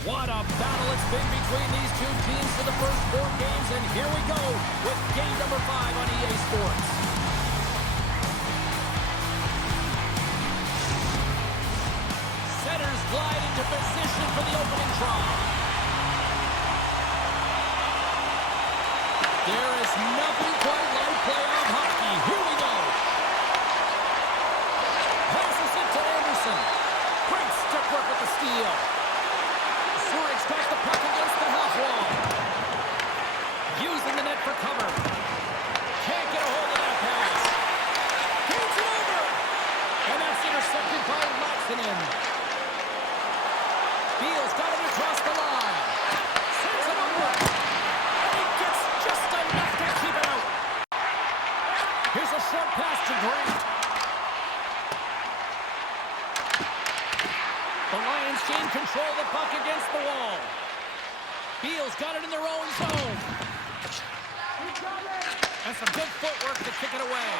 What a battle it's been between these two teams for the first 4 games, and here we go with game number 5 on EA Sports. Setters glide into position for the opening draw. There is nothing quite like playoff hockey. Here we go. Passes it to Anderson. Great step work with the steal. Zurich's got the puck against the half wall. Using the net for cover. Can't get a hold of that pass. Gains it over. And that's intercepted by Laxinen. Biel's got it across the line. Sends it over. And he gets just enough to keep it out. Here's a short pass to Grant. The Lions gain control of the puck against the wall. Biel's got it in their own zone. And some good footwork to kick it away.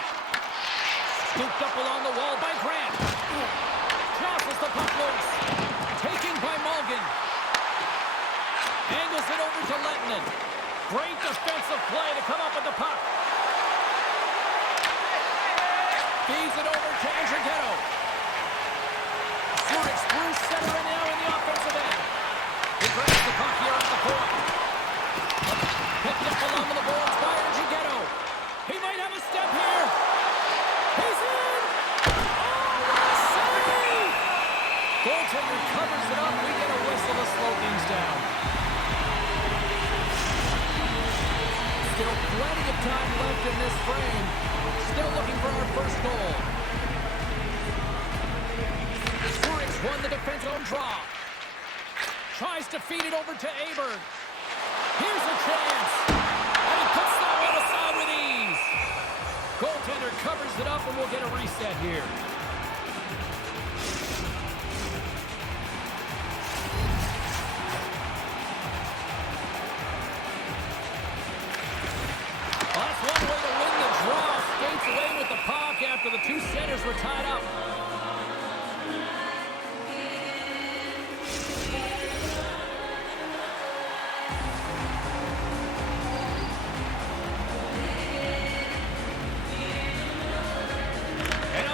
Scooped up along the wall by Grant. Jostles the puck loose. Taken by Malgin. Angles it over to Lettinen. Great defensive play to come up with the puck. Feeds it over to Andrighetto. Zurich's through center and now in the offensive end. He grabs the puck here at the point. Picked up along the boards by Andrighetto. He might have a step here. He's in! Oh, what a save! Goaltender covers it up. We get a whistle to slow things down. Still plenty of time left in this frame. Still looking for our first goal. Zurich won the defense zone draw. Tries to feed it over to Aberg. Here's a chance. And he puts that one aside with ease. Goaltender covers it up and we'll get a reset here. Well, that's one way to win the draw. Skates away with the puck after the two centers were tied up.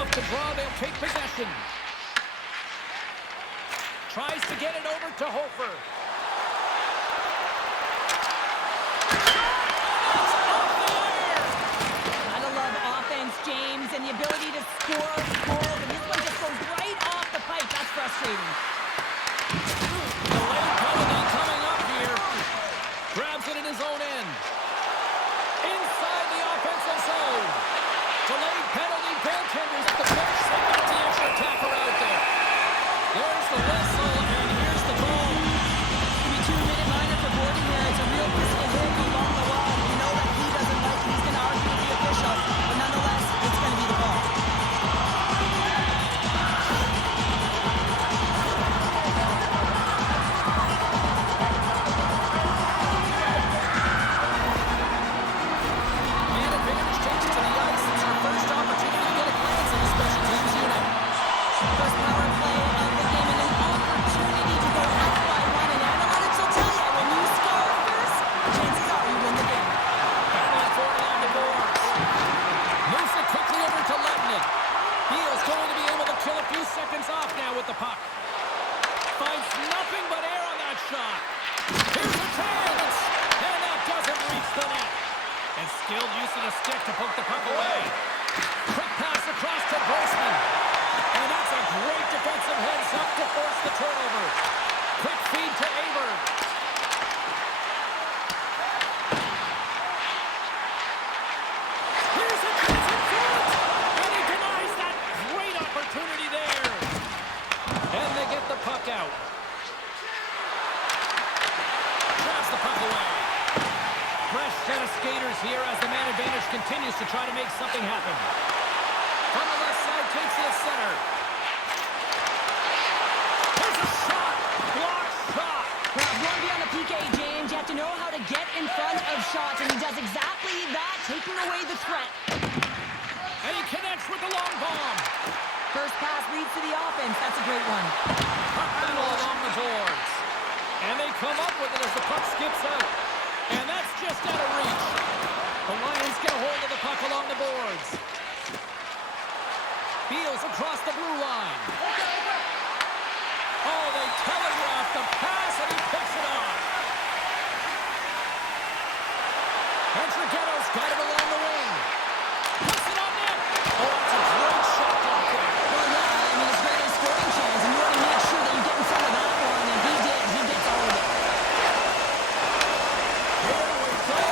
To draw, they'll take possession. Tries to get it over to Hofer. Gotta love offense, James, and the ability to score goals. And this one just goes right off the pipe. That's frustrating. Delayed penalty coming up here. Grabs it in his own end. Inside the offensive zone. Delayed penalty, goaltenders at the bench. They got the extra attacker out there. There's the whistle, and here's the goal. It's going to be 2-minute minor for Gordon here. It's a real physical hit along the wall. We know that he doesn't like it. He's going to argue with the official. But nonetheless, it's going to be the ball. Man advantage takes it to the ice. It's our first opportunity to get a glance in the special teams unit. First power play of the game and an opportunity to go up by 1. And analytics will tell you when you score first, chances are you win the game. Battling for it on the boards. Moves it quickly over to Lettinen. Biel's going to be able to kill a few seconds off now with the puck. Finds nothing but air on that shot. Here's a chance! And that doesn't reach the net. And skilled use of the stick to poke the puck away. Quick pass across to Grossman. And that's a great defensive heads up to force the turnover. Quick feed to Aberg. Here's a chance in front. And he denies that great opportunity there. And they get the puck out. Grabs the puck away. Fresh set of skaters here as the man advantage continues to try to make something happen. From the left side, takes it at center. There's a shot! Blocked shot! Well, if you want to be on the PK, James, you have to know how to get in front of shots, and he does exactly that, taking away the threat. And he connects with the long bomb. First pass leads to the offense. That's a great one. Puck battle along the boards. puck skips out. And that's just out of reach. The Lions get a hold of the puck along the boards. Beals across the blue line. Oh, they telegraph the pass, and he picks it off. Entreghetto's got it along the wing. Puts it on net. Oh, that's a great shot out there. Well, yeah, I mean, it's great scoring chance, and you want to make sure that you get in front of that one, and he did. He gets all of it. Here we go.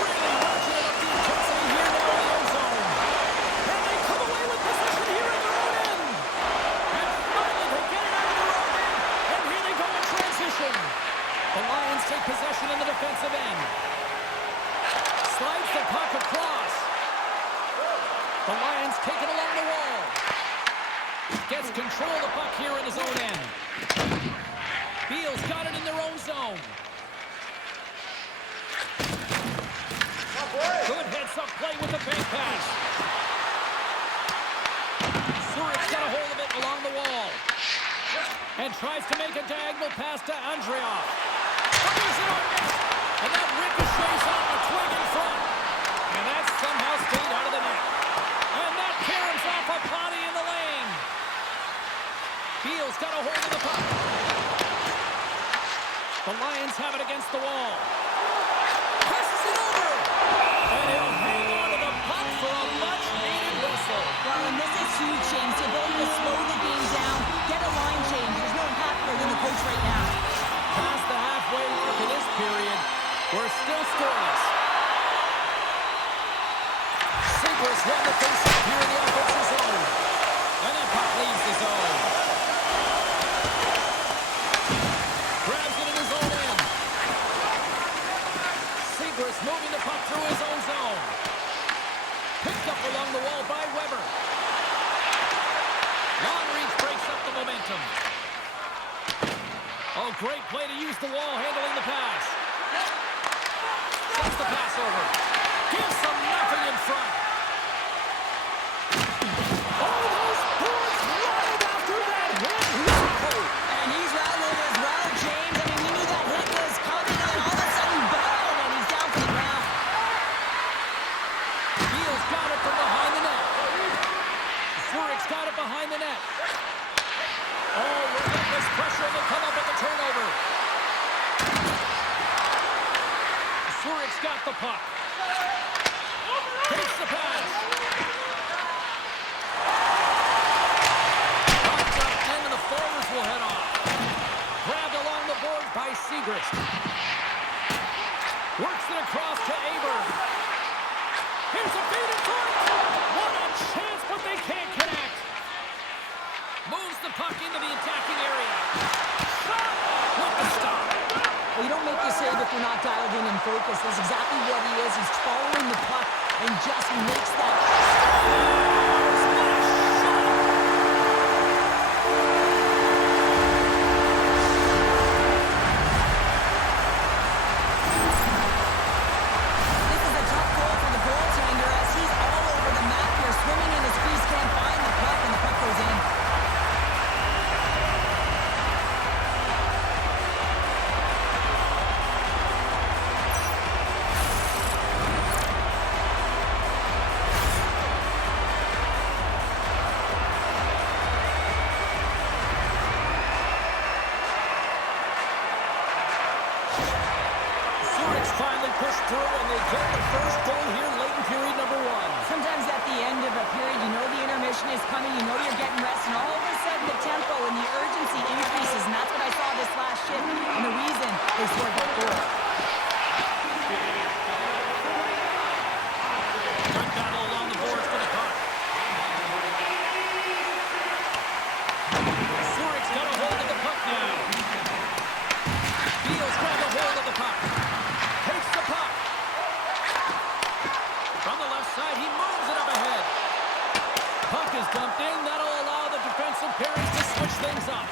Really ratcheting up the intensity here now in the end zone. And they come away with possession here in their own end. And finally they get it out of their own end. And here they go in transition. The Lions take possession in the defensive end. Slides the puck across. The Lions take it along the wall. Gets control of the puck here in his own end. Beals got it in their own zone. Good heads-up play with the bank pass. Zurich's got a hold of it along the wall. And tries to make a diagonal pass to Andreoff. Fires it on net. And that ricochets off a twig in front. And that somehow stayed out of the net. And that caroms off a body in the lane. Beals got a hold of the puck. The Lions have it against the wall. Passes it over. And he'll hang on to the puck for a much-needed whistle. Well, and this is huge, James. The ability to slow the game down, get a line change. There's no one happier than the coach right now. Past the halfway mark of this period, we're still scoreless. Seabrook's run the face-off here in the offensive zone. And that puck leaves the zone. Grabs it in his own end. Seabrook's moving the puck through his own zone. Picked up along the wall by Weber. Long reach breaks up the momentum. Oh, great play to use the wall handling the pass. Sends the pass over. Gives them nothing in front. Oh, those boards right after that hit. And he's rattling as well, James. I mean, we knew that hit was coming, and then all of a sudden, boom, and he's down to the ground. Beals got it from behind the net. Zurich's got it behind the net. Oh, relentless pressure, and they come up with the turnover. Zurich's got the puck. Takes the pass. Puck's up in, and the forwards will head off. Grabbed along the board by Segrist. Works it across to Aber. Here's a feed in front. What a chance, but they can't connect. Moves the puck into the attacking area. Shot with the stop. Well, you don't make the save if you're not dialed in and focused. That's exactly what he is. He's following the puck and just makes that. This is a tough goal for the goaltender as he's all over the map here, swimming in his crease, can't find the puck, and the puck goes in. Zurich's finally pushed through, and they get the first goal here late in period number one. Sometimes at the end of a period, you know the intermission is coming, you know you're getting rest, and all of a sudden the tempo and the urgency increases, and that's what I saw this last shift, and the reason they scored that goal. Good battle along the boards for the puck. Zurich's got a hold of the puck now. Beals grab a hold of the puck. Takes the puck. From the left side, he moves it up ahead. Puck is dumped in. That'll allow the defensive pairings to switch things up.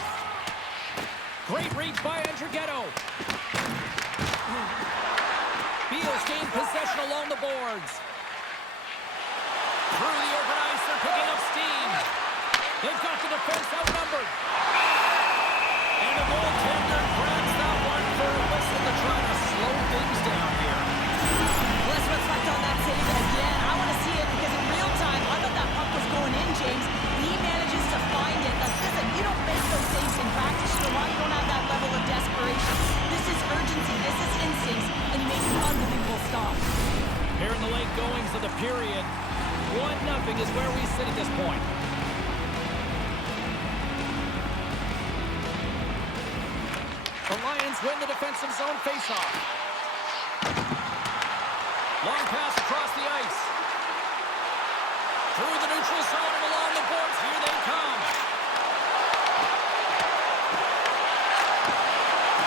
Great reach by Entreghetto. Beals gained possession along the boards. Through the open ice, they're picking up steam. They've got the defense outnumbered. And the goaltender grabs that one for a whistle to trying to slow things down here. Let's reflect on that save again. I want to see it because in real time, I thought that puck was going in, James. He manages to find it. Now, listen, you don't make those saves in practice. You know why? You don't have that level of desperation. This is urgency. This is instincts. And he makes an unbelievable stop. Here in the late goings of the period, 1-0 is where we sit at this point. The Lions win the defensive zone faceoff. Long pass across the ice. Through the neutral zone and along the boards. Here they come.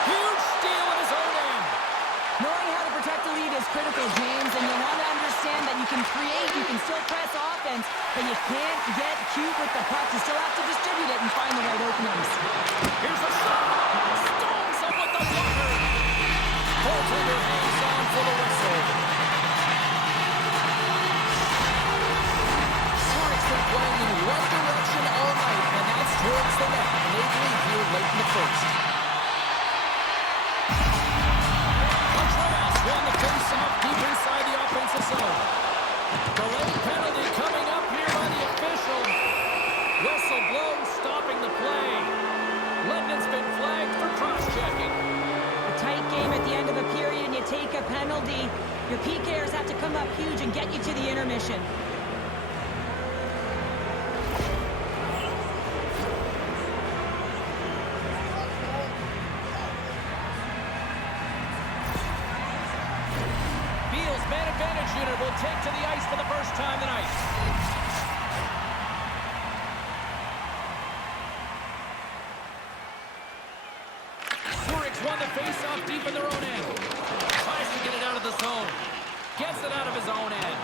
Huge steal in his own end. Knowing how to protect the lead is critical, James, and you want to understand that you can create, you can still press offense, but you can't get cute with the puck. You still have to distribute it and find the right openings. Here's the shot. Stones up with the blocker. Goaltender hangs on for the whistle. Zurich's been playing in one direction all night, and that's towards the net. And they lead here late in the first. Contreras won the face-off deep inside the offensive zone. Delayed penalty coming up here by the official. Whistle blown, stopping the play. London's been flagged for cross-checking. A tight game at the end of a period and you take a penalty. Your PKers have to come up huge and get you to the intermission. Beal's man advantage unit will take to the ice for the first time tonight. Won the face-off deep in their own end. Tries to get it out of the zone. Gets it out of his own end.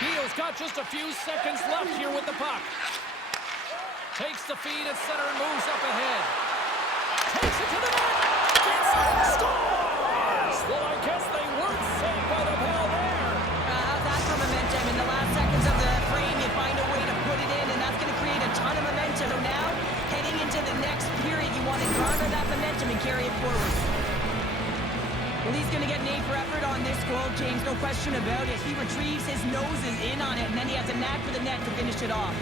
Beal's got just a few seconds left here with the puck. Takes the feed at center and moves up ahead. Takes it to the net. Gets it. Scores! Well, I guess they weren't saved by the bell there. That's for momentum. In the last seconds of the frame, you find a way to put it in, and that's going to create a ton of momentum. So now, heading into the next period, you want to garner that momentum and carry it forward. Well, he's going to get an A for effort on this goal, James, no question about it. He retrieves, his nose is in on it, and then he has a knack for the net to finish it off.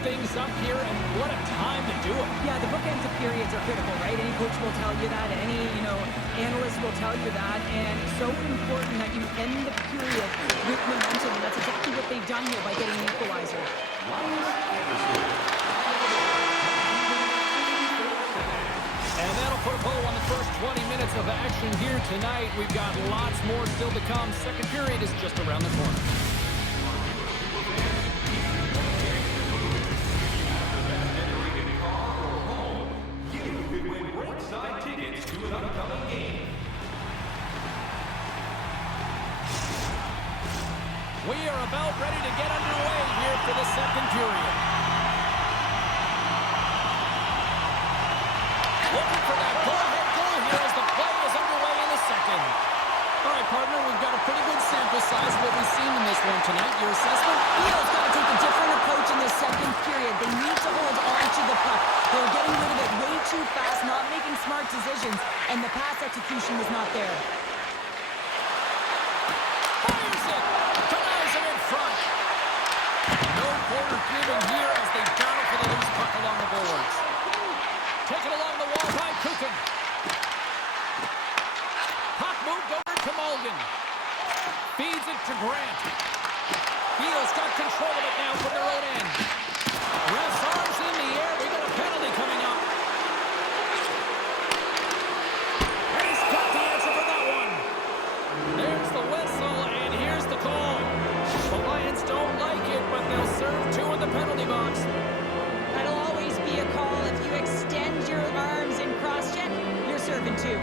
Things up here, and what a time to do it. Yeah, the bookends of periods are critical, right? Any coach will tell you that, any, analyst will tell you that, and so important that you end the period with momentum, and that's exactly what they've done here by getting an equalizer. And that'll put a bow on the first 20 minutes of action here tonight. We've got lots more still to come. Second period is just around the corner. We are about ready to get underway here for the second period. Looking for that go-ahead goal here as the play is underway in the second. All right, partner, we've got a pretty good sample size of what we've seen in this one tonight. Your assessment? Beal's got to take a different approach in this second period. They need to hold on to the puck. They were getting rid of it way too fast, not making smart decisions, and the pass execution was not there. Fires it! Denies it in front. No quarter given here as they battle for the loose puck along the boards. Taken along the wall by Kukin. Puck moved over to Mulligan. Feeds it to Grant. Beal's got control of it now from their own end. Ref's arms in the air. We got a penalty coming up. And he's got the answer for that one. There's the whistle, and here's the call. The Lions don't like it, but they'll serve two in the penalty box. That'll always be a call. If you extend your arms and cross-check, you're serving two.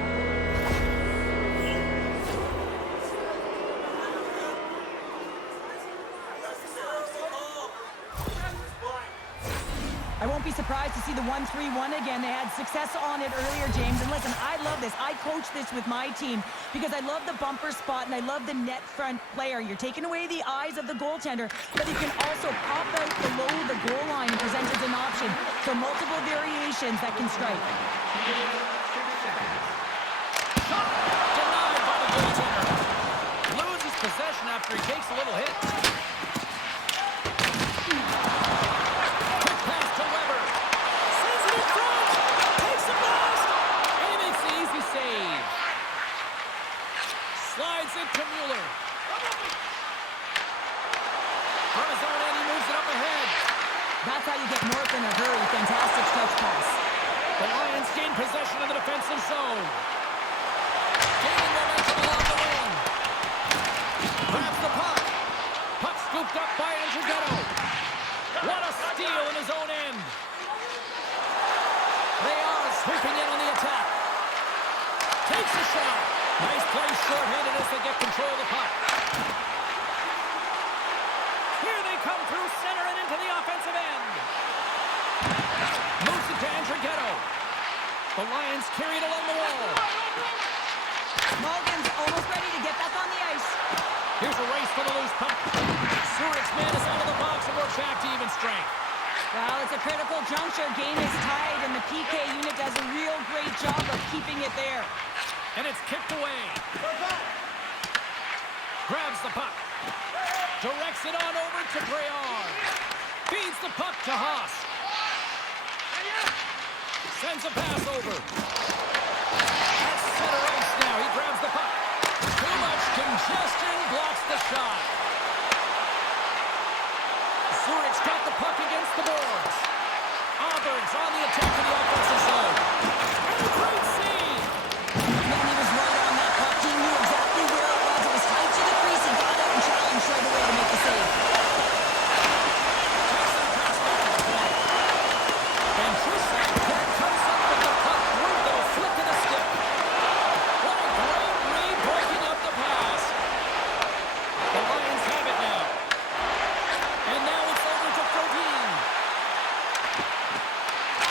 be surprised to see the 1-3-1 again. They had success on it earlier, James. And listen, I love this. I coach this with my team because I love the bumper spot and I love the net front player. You're taking away the eyes of the goaltender, but he can also pop out below the goal line and present as an option. So multiple variations that can strike. Denied by the goaltender. Loses possession after he takes a little hit. Quick pass to Weber. Sends it in front. Takes the blast. And he makes the easy save. Slides it to Mueller. From his own end, he moves it up ahead. That's how you get north in a hurry. Fantastic stretch pass. The Lions gain possession of the defensive zone. Gaining momentum along the wing. Grabs the puck. Puck scooped up by Andrighetto. What a steal in his own end. They are sweeping in on the attack. Takes a shot. Nice play short-handed as they get control of the puck. Here they come through center and into the offensive end. Moves it to Andrighetto. The Lions carry it along the wall. Morgan's almost ready to get back on the ice. Here's a race for the loose puck. Zurich's man is out of the box and we're back to even strength. Well, it's a critical juncture. Game is tied, and the PK unit does a real great job of keeping it there. And it's kicked away. Grabs the puck. Directs it on over to Brouillard. Feeds the puck to Haas. Sends a pass over. That's center ice now. He grabs the puck. Too much congestion. Blocks the shot. Zurich's got the puck against the boards. Auburn's on the attack in the offensive zone. And a great save. Man, he was right on that puck. He knew exactly where it was. It was tight to the crease. He got out and challenged right away to make the save. And Trusack comes up with the puck through the flick of the stick. What a great read breaking up the pass. The Lions have it now. And now it's over to Frodin.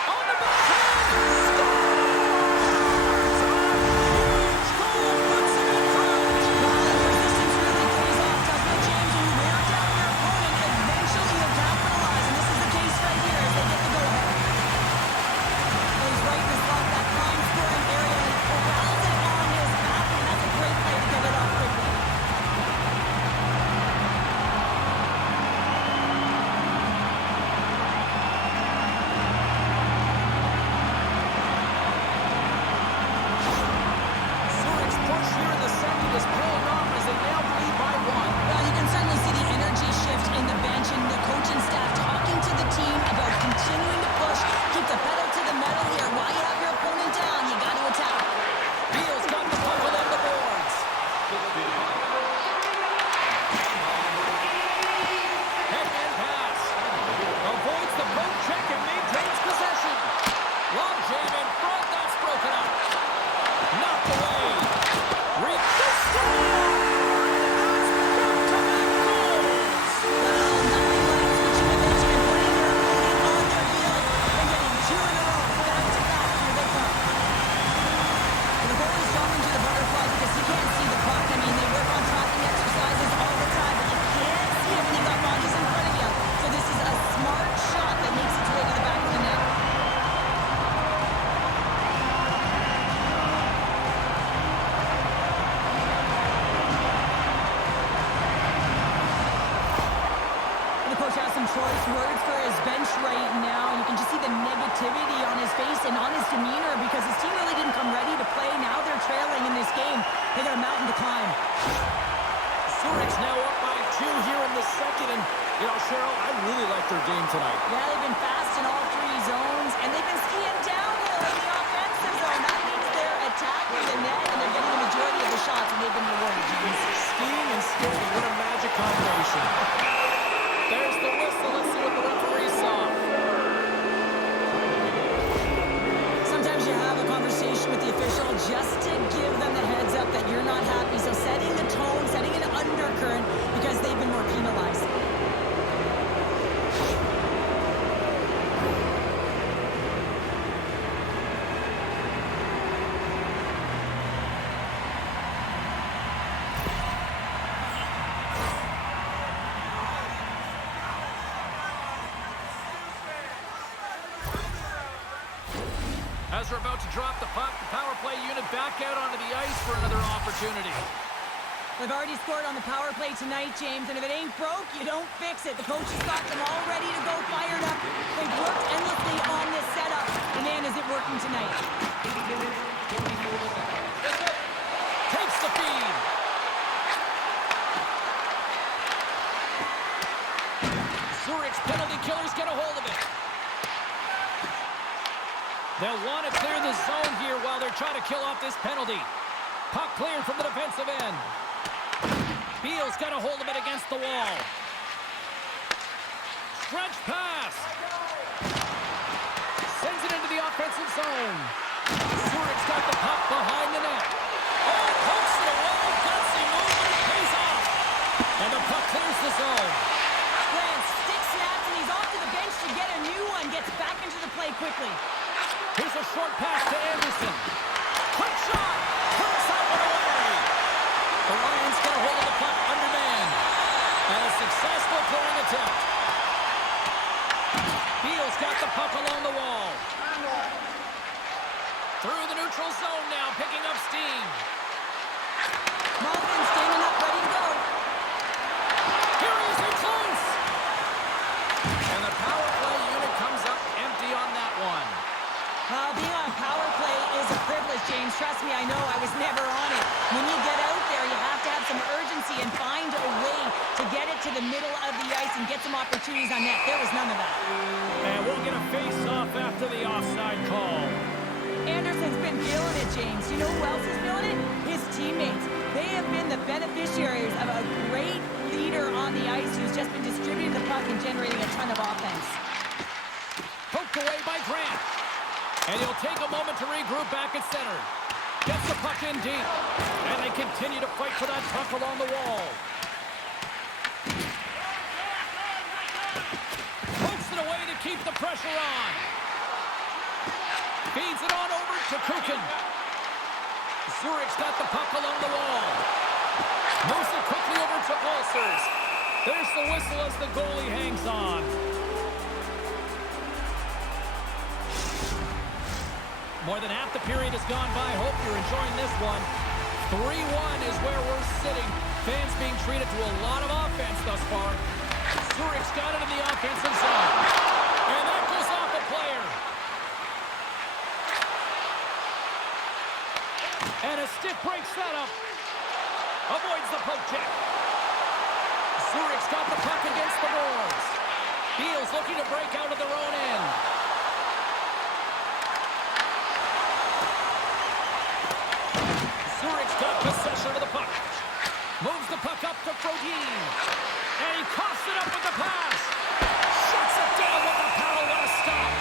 On the backhand, scores! Huge goal puts him in front. Well, and resistance really pays off, doesn't it, James? When you wear down your opponent, eventually you'll capitalize. And this is the case right here as they get the go-ahead. Goes right in his slot, that prime scoring area, and corrals it on his back, and that's a great play to get it off quickly. Zurich's push here in the second is paying off as they now lead by one. Well, you can certainly see the energy shift in the bench and the coaching staff talking to the team about continuing to push, keep the pedal to the metal here. While you have your opponent down, you got to attack. Beal's got the puck along the boards. Headhand pass. Avoids the poke check and maintains possession. Long jam in front. That's broken up. Knocked away. Reach the score. That's got to make goals. Well, nothing like switching the bench and putting your opponent on their heels and getting two in a row. Back to back. Here they come. And the goalie's talking to the butterfly because he can't see the puck. I mean, they work on tracking exercises all the time, but you can't see it when you got bodies in front of you. So this is a smart shot that makes its way to the back of the net. And the coach has some choice words for his bench right now. You can just see the negativity on his face and on his demeanor because his team really didn't come ready to play. Now they're trailing in this game. They got a mountain to climb. Zurich's now up by 2 here in the second. And, you know, Cheryl, I really like their game tonight. Yeah, they've been fast in all three zones, and they've been skiing downhill in the offensive zone. That means they're attacking the net, and they're getting the majority of the shots, and they've been rewarded, James. Skiing and skating, what a magic combination. There's the whistle. Let's see what the referee saw. Sometimes you have a conversation with the official just to give them the heads up that you're not happy. So setting the tone, setting an undercurrent, because they've been more penalized. As we're about to drop the puck, the power play unit back out onto the ice for another opportunity. They've already scored on the power play tonight, James, and if it ain't broke, you don't fix it. The coach has got them all ready to go, fired up. They've worked endlessly on this setup. And man, is it working tonight. Takes the feed. Zurich's penalty killers get a hold of it. They'll want to clear the zone here while they're trying to kill off this penalty. Puck cleared from the defensive end. Biel's got a hold of it against the wall. Stretch pass. Sends it into the offensive zone. Zurich's got the puck behind the net. Oh, pokes it away. Gutsy move, but it pays off. And the puck clears the zone. Grant stick snaps, and he's off to the bench to get a new one. Gets back into the play quickly. Here's a short pass to Anderson. Quick shot. Puts that one away. The Lions get a hold of the puck undermanned. And a successful clearing attempt. Biel's got the puck along the wall. Through the neutral zone now, picking up steam. Malkin standing up, ready to go. Here he is in close. And the power play unit comes up empty on that one. Well, being on power play is a privilege, James. Trust me, I know. I was never on it. When you get out there, you have to have some urgency and find a way to get it to the middle of the ice and get some opportunities on net. There was none of that. And we'll get a face-off after the offside call. Anderson's been feeling it, James. You know who else is feeling it? His teammates. They have been the beneficiaries of a great leader on the ice who's just been distributing the puck and generating a ton of offense. Poked away by Grant. And he'll take a moment to regroup back at center. Gets the puck in deep. And they continue to fight for that puck along the wall. Pokes it away to keep the pressure on. Feeds it on over to Kukin. Zurich's got the puck along the wall. Moves it quickly over to Ulcers. There's the whistle as the goalie hangs on. More than half the period has gone by. Hope you're enjoying this one. 3-1 is where we're sitting. Fans being treated to a lot of offense thus far. Zurich's got it in the offensive zone. And that goes off a player. And a stick break setup. Avoids the poke check. Zurich's got the puck against the boards. Biel's looking to break out of their own end. Zurich's got possession of the puck. Moves the puck up to Frodin. And he coughs it up with the pass. Shuts it down with the paddle. What a stop.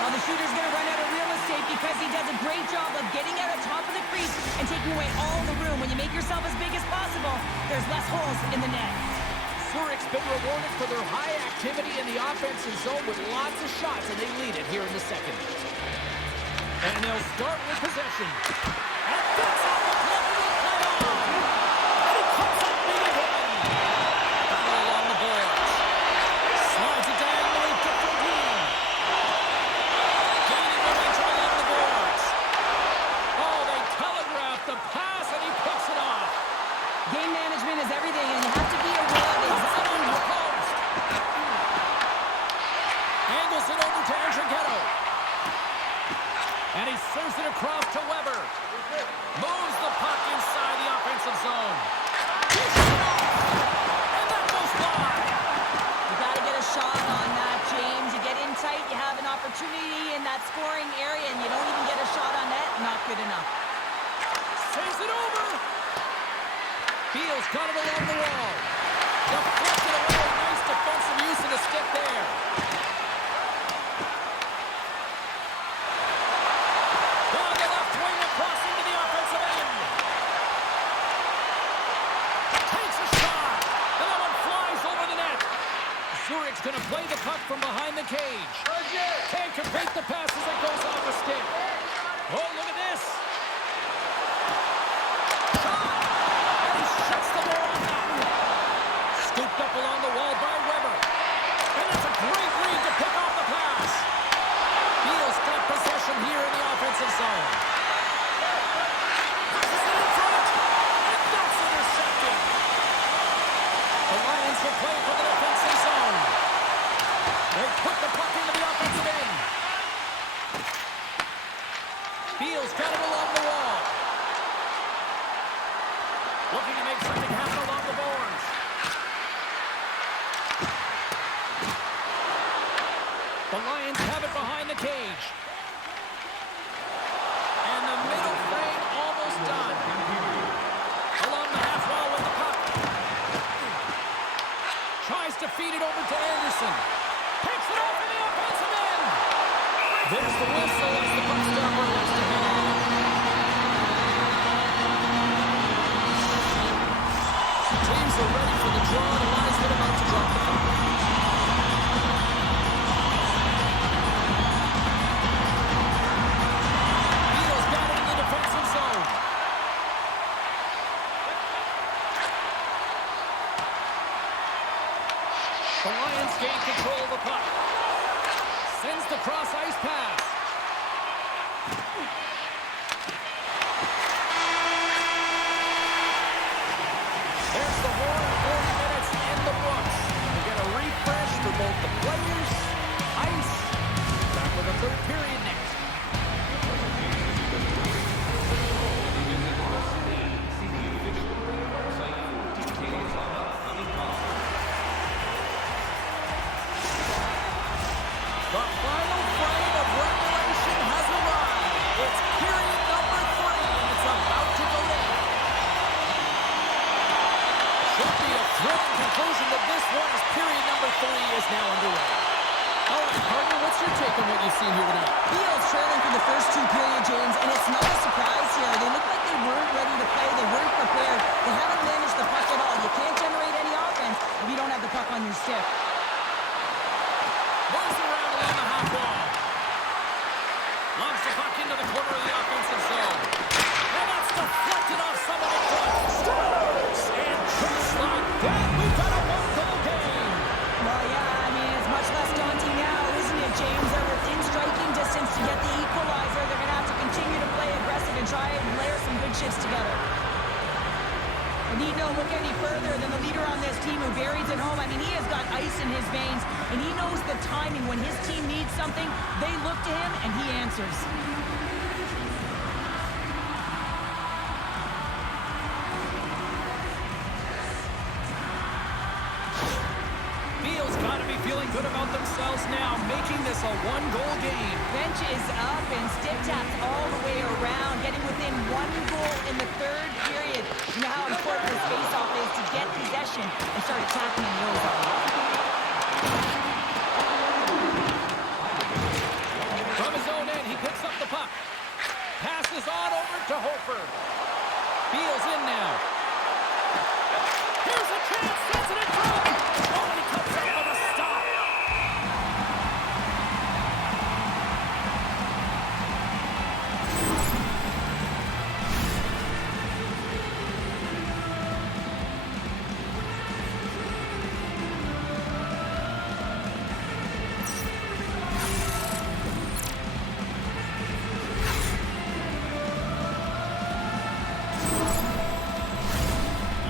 Well, the shooter's going to run out of real estate because he does a great job of getting out of top of the crease and taking away all the room. When you make yourself as big as possible, there's less holes in the net. Zurich's been rewarded for their high activity in the offensive zone with lots of shots, and they lead it here in the second. And they'll start with possession. And that's how the play will play on. And he comes up big again. Battle along the boards. Slides it diagonally to Frodin. Gaining momentum along the boards. Oh, they telegraph the pass, and he picks it off. Game management is everything, and you have to be aware of exactly what... Angles it over to Andrighetto. And he serves it across to Weber. Moves the puck inside the offensive zone. And that goes by. You got to get a shot on that, James. You get in tight, you have an opportunity in that scoring area, and you don't even get a shot on net. Not good enough. Sends it over. Biel's got it along the wall. Deflected away. Nice defensive use of the stick there. On the left wing, across into the offensive end. Takes a shot. And that one flies over the net. Zurich's going to play the puck from behind the cage. Can't complete the pass as it goes off the stick. Oh, look at this. Shot. And he shuts the door on that one. Scooped up along the wall by Weber. And that's a great read to pick off the pass. Biel's got possession here in the offense. put the puck into the offensive end. Beal's got it along the wall. Looking to make something happen along the boards. The Lions have it behind the cage. And the middle frame almost done. Along the half wall with the puck. Tries to feed it over to Anderson. Picks it off in the offensive end. There's the whistle as the puck stopper lets the head on. Teams are ready for the draw. The linesman about to drop the puck. Beal's got it in the defensive zone. The Lions gain control of the puck. Sends the cross-ice pass. There's the horn. 40 minutes in the books. We get a refresh for both the players, ice. Back with the third period next. The final frame of regulation has arrived. It's period number 3, and it's about to go down. Should be a thrilling conclusion to this one as period number 3 is now underway. All right, partner, what's your take on what you've seen here tonight? Beal's trailing for the first 2 periods, James, and it's not a surprise here. They look like they weren't ready to play. They weren't prepared. They haven't managed the puck at all. You can't generate any offense if you don't have the puck on your stick. Moves around along the half wall. Launches the puck into the corner of the offensive zone. And that's deflected off some of the front. Scores! And just like that, we've got a 1-goal game. Well, yeah, I mean, it's much less daunting now, isn't it, James? They're within striking distance to get the equalizer. They're going to have to continue to play aggressive and try and layer some good shifts together. I need no look any further than the leader on this team who buries it home. I mean, he has got ice in his veins, and he knows the timing. When his team needs something, they look to him, and he answers. Beal's got to be feeling good about themselves now, making this a 1-goal game. Bench is up and stick taps all the way around, getting within 1 goal in the third period. You know how important this faceoff is to get possession and start attacking in your zone. From his own end, he picks up the puck. Passes on over to Hofer. Beal's in now. Here's a chance, sends it in front. Oh, and he comes up with a stop.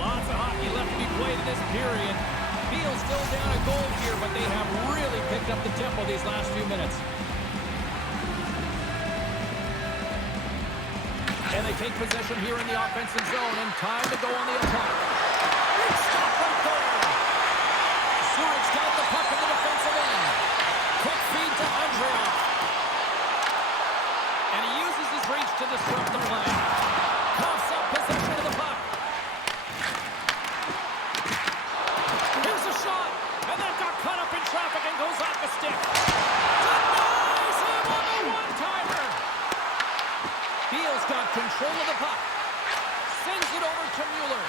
Lots of hockey left to be played in this period. Beal's still down a goal here, but they have really picked up the tempo these last few minutes. And they take possession here in the offensive zone, and time to go on the attack. Big stop right there. Zurich's got the puck in the defensive end. Quick feed to Andrea. And he uses his reach to disrupt the play. Coughs up possession of the puck. Here's a shot, and that got caught up in traffic and goes off the stick. Denies him on the one-timer. Beal's got control of the puck. Sends it over to Mueller.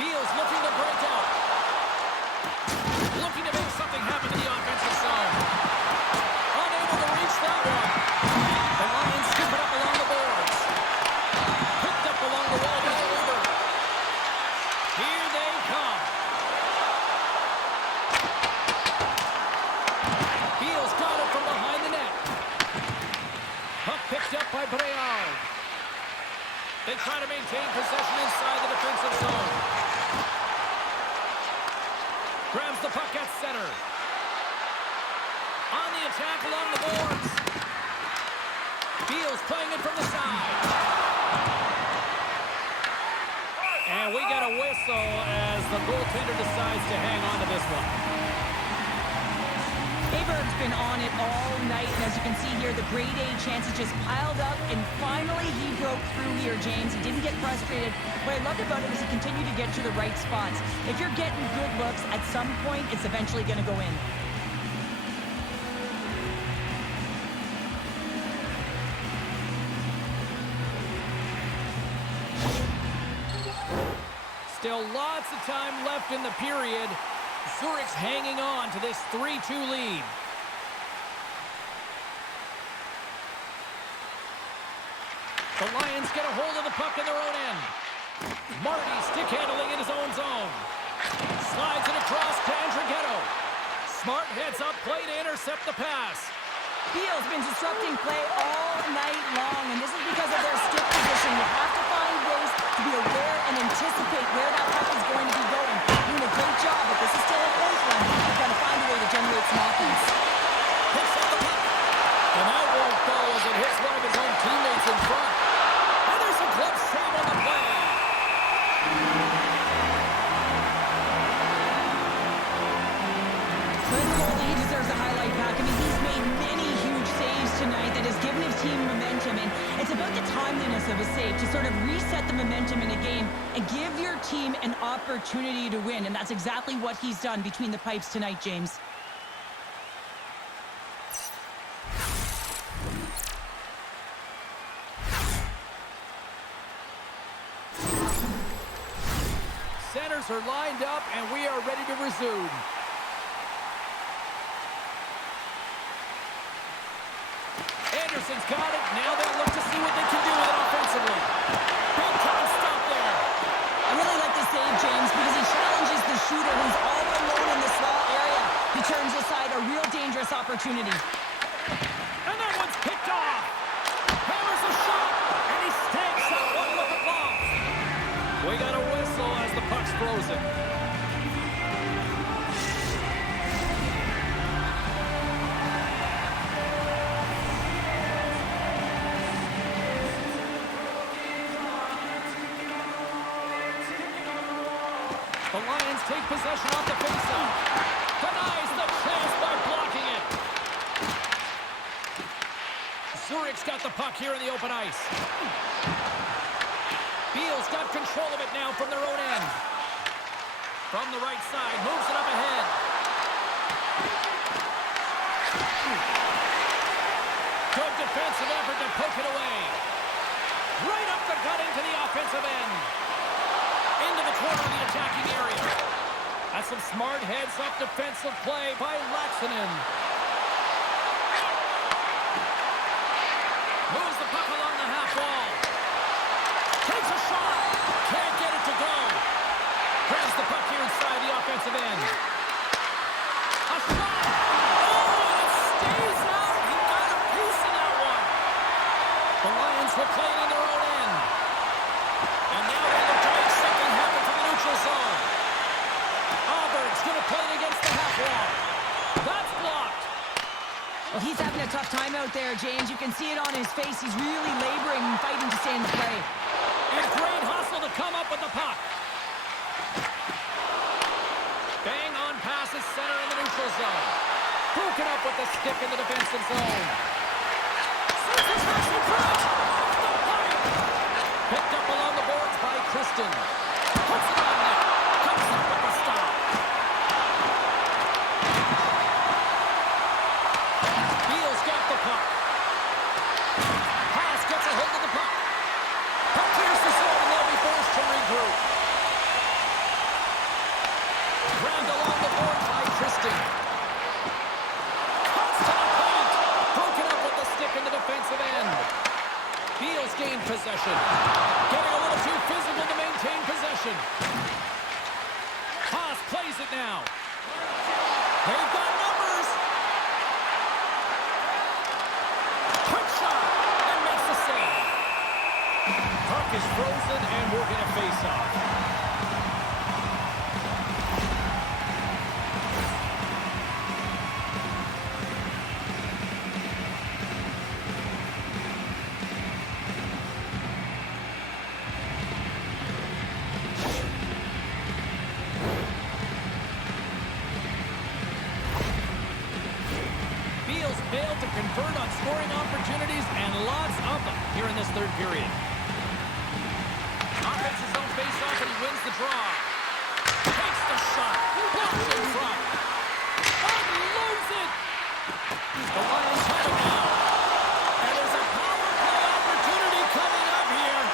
Beal's looking to break out. Looking to make something happen in the offensive zone. Unable to reach that one. The Lions scoop it up along the boards. Picked up along the wall by Uber. Here they come. Beal's got it from behind the net. Puck picked up by Breard. They try to maintain possession inside the defensive zone. Grabs the puck at center. attack along the boards. Biel's playing it from the side. And we got a whistle as the goaltender decides to hang on to this one. Aberg's been on it all night, and as you can see here, the grade A chances just piled up, and finally he broke through here, James. He didn't get frustrated. What I loved about it is he continued to get to the right spots. If you're getting good looks, at some point, it's eventually going to go in. Still lots of time left in the period. Zurich's hanging on to this 3-2 lead. The Lions get a hold of the puck in their own end. Marty stick handling in his own zone. Slides it across to Andrighetto. Smart heads up play to intercept the pass. Biel's been disrupting play all night long, and this is because of their stick position. You have to find ways to be aware and anticipate where that puck is going to be going. Doing a great job, but this is still a close one. You've got to find a way to generate some offense. Picks up the puck. And that won't go as it hits one of his own teammates in front. And there's a glove save on the play. This goalie, he deserves a highlight pack. I mean, he's made many huge saves tonight that has given his team momentum, and it's about the timeliness of a save to sort of reset the momentum in a game and give your team an opportunity to win, and that's exactly what he's done between the pipes tonight, James. Centers are lined up, and we are ready to resume. Anderson's got it. Now they'll look to see what they can do with it offensively. Big time stop there. I really like the save, James, because he challenges the shooter who's all alone in the small area. He turns aside a real dangerous opportunity. And that one's picked off. Hammers a shot, and he stakes that one with the glove. We got a whistle as the puck's frozen. The Lions take possession off the faceoff. Denies the chance by blocking it. Zurich's got the puck here in the open ice. Biel's got control of it now from their own end. From the right side, moves it up ahead. Good defensive effort to poke it away. Right up the gut into the offensive end. Into the corner of the attacking area. That's some smart heads-up defensive play by Laxinen. Moves the puck along the half wall. Takes a shot. Can't get it to go. Grabs the puck here inside the offensive end. A shot. Oh, it stays out. He got a piece of that one. The Lions were playing in their own end. And now they look to make something happen from the neutral zone. Auburn's going to play it against the half wall. That's blocked. Well, he's having a tough time out there, James. You can see it on his face. He's really laboring and fighting to stay in the play. And great hustle to come up with the puck. Bang on passes center in the neutral zone. Broken up with the stick in the defensive zone. Picked up along the boards by Kristen. Puts it on net. Comes up with a stop. Biel's got the puck. Haas gets a hold of the puck. Puck clears the zone and they'll be forced to regroup. Grabbed along the boards by Kristen. Cuts to the paint. Broken up with the stick in the defensive end. Biel's gained possession. Getting a little too physical to maintain possession. Haas plays it now. They've got numbers. Quick shot and makes the save. Puck is frozen and we're going to face off. Eels failed to convert on scoring opportunities, and lots of them here in this third period. Offense's own face-off, and he wins the draw. Takes the shot. Blocks in front. Unloads it. The Lions have it now. And there's a power play opportunity coming up here.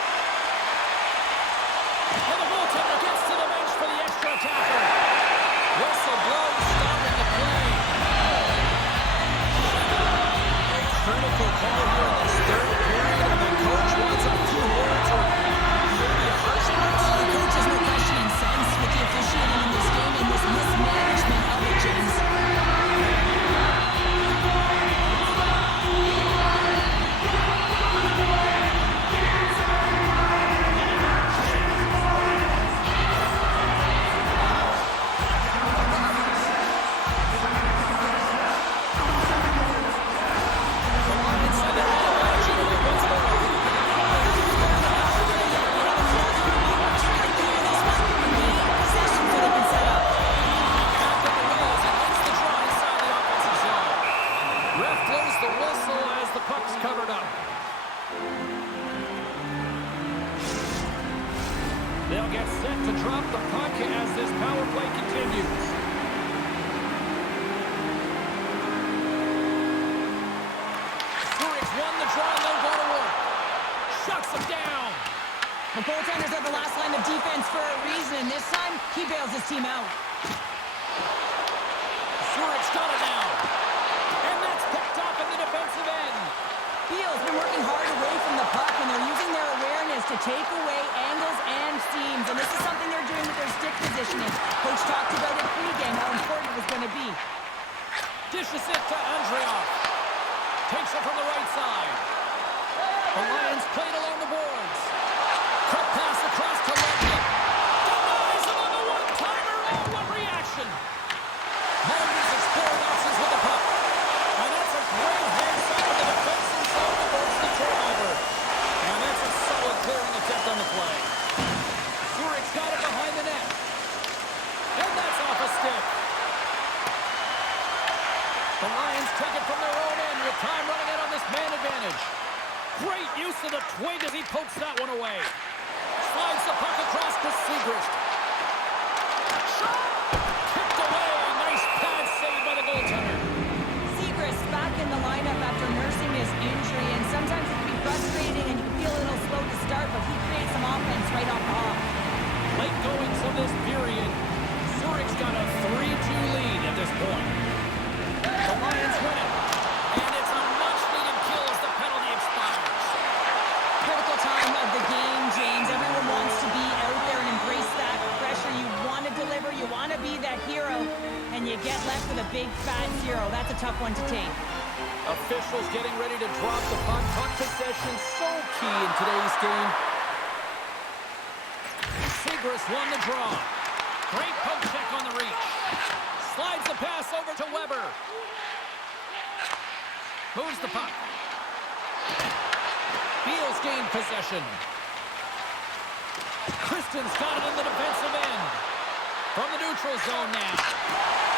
And the goaltender gets to the bench for the extra attacker. Whistle blows, stopping the play. A critical call here in this third period, and the coach wants a few words or maybe a harsh words. The coach has no question and sense with the officiating in this game and this mismanagement of it, James. They'll get set to drop the puck as this power play continues. Zurich's won the draw and they'll go to work. Shuts him down. The goaltenders are the last line of defense for a reason. This time, he bails his team out. Zurich's got it now. And that's picked up in the defensive end. Beal's been working hard away from the puck, and they're using their awareness to take away angles and seams. And this is something they're doing with their stick positioning. Coach talked about it pregame, how important it was going to be. Dishes it to Andreoff. Takes it from the right side. The Lions played along the boards. Quick pass across to Lettman. Denies him on the one-timer. Oh, what reaction. Mulligan's exploring options with the puck. And that's a great hand side of the defensive zone to force the turnover. And that's a solid clearing attempt on the play. Zurich's got it behind the net. And that's off a stick. The Lions take it from their own end with time running out on this man advantage. Great use of the twig as he pokes that one away. Slides the puck across to Segrist. Shot! Kicked away. Nice pad save by the goaltender. Segrist back in the lineup after nursing his injury, and sometimes it can be frustrating and you can feel a little slow to start, but he creates some offense right off the hop. Late goings of this period. Zurich's got a 3-2 lead at this point. The Lions win it. And it's a much-needed kill as the penalty expires. Critical time of the game, James. Everyone wants to be out there and embrace that pressure. You want to deliver, you want to be that hero, and you get left with a big fat zero. That's a tough one to take. Officials getting ready to drop the puck. Puck possession so key in today's game. Segrist won the draw. Great poke check on the reach. Slides the pass over to Weber. Moves the puck. Beal's gained possession. Kristen's got it in the defensive end. From the neutral zone now.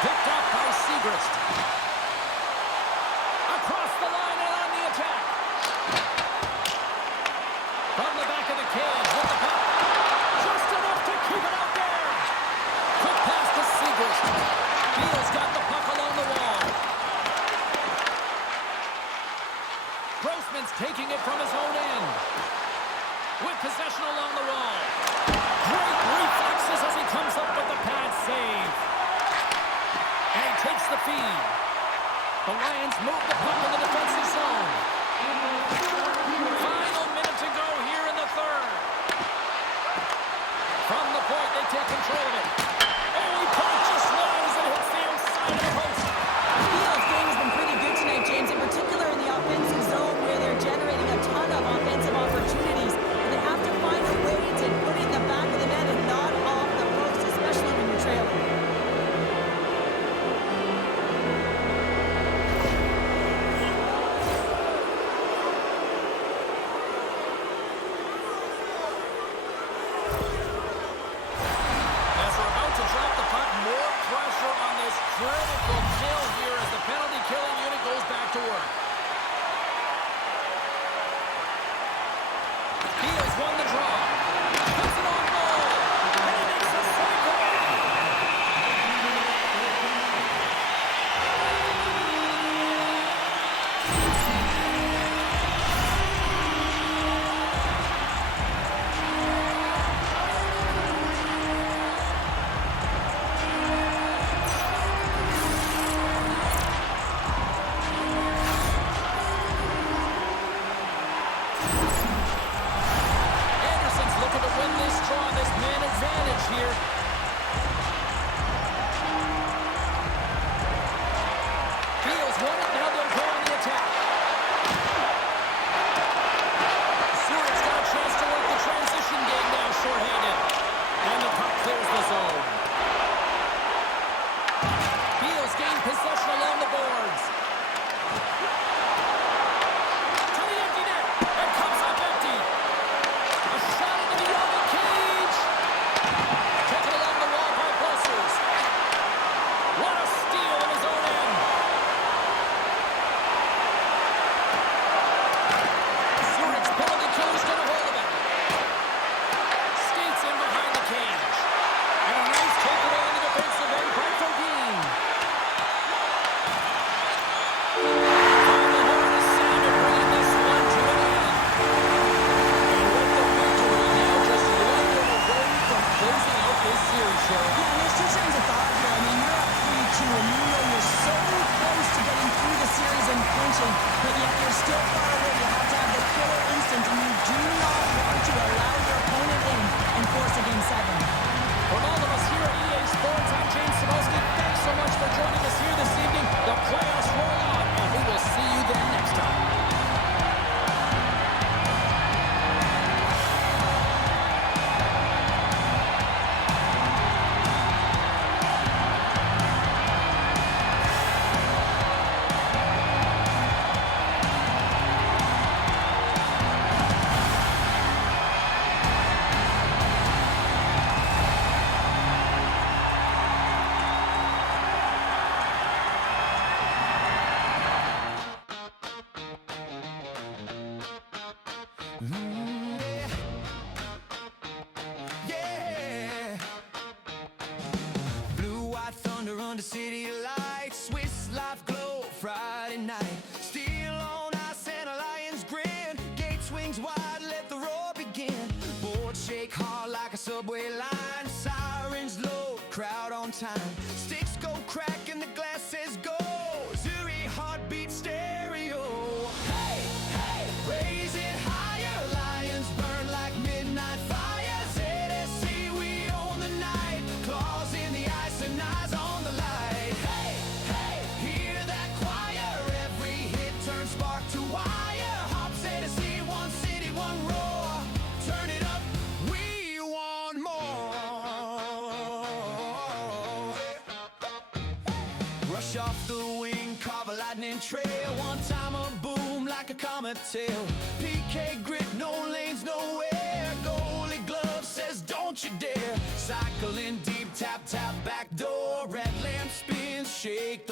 Picked up by Segrist. Across the line and on the attack. From the back of the cage with the puck. Just enough to keep it out there. Quick pass to Segrist. Beal's got the puck along the wall. Grossman's taking it from his own end. With possession along the wall. Great reflexes as he comes up with the pad save. And he takes the feed. The Lions move the puck in the defensive zone. Final minute to go here in the third. From the point, they take control of it. Oh, he put it just wide as it hits the outside of the post. Beal's game has been pretty good tonight, James, in particular in the offensive zone where they're generating a ton of offensive opportunities. And they have to find a way to put it in the back of the net and not off the post, especially when you're trailing. As we're to work. Biel's won the draw. Puts it on goal. And he makes a breakaway. The city lights, Swiss life glow, Friday night. Steel on ice and a lion's grin. Gate swings wide, let the roar begin. Boards shake hard like a subway line. Sirens low, crowd on time. Sticks go crack and the glass says go. Zuri heartbeat stereo. Hey, hey, raise it higher. Lions burn like midnight fire. ZSC, we own the night. Claws in the ice and eyes on the light. Hey, hey, hear that choir. Every hit turns spark to wire. Hop ZSC, one city, one roar. Turn it up, we want more. Rush off the wing, carve a lightning trail. One time a boom like a comet tail. PK grit, no lanes, nowhere. Goalie glove says don't you dare. Cycling deep, tap, tap, back door. Red lamp spins, shake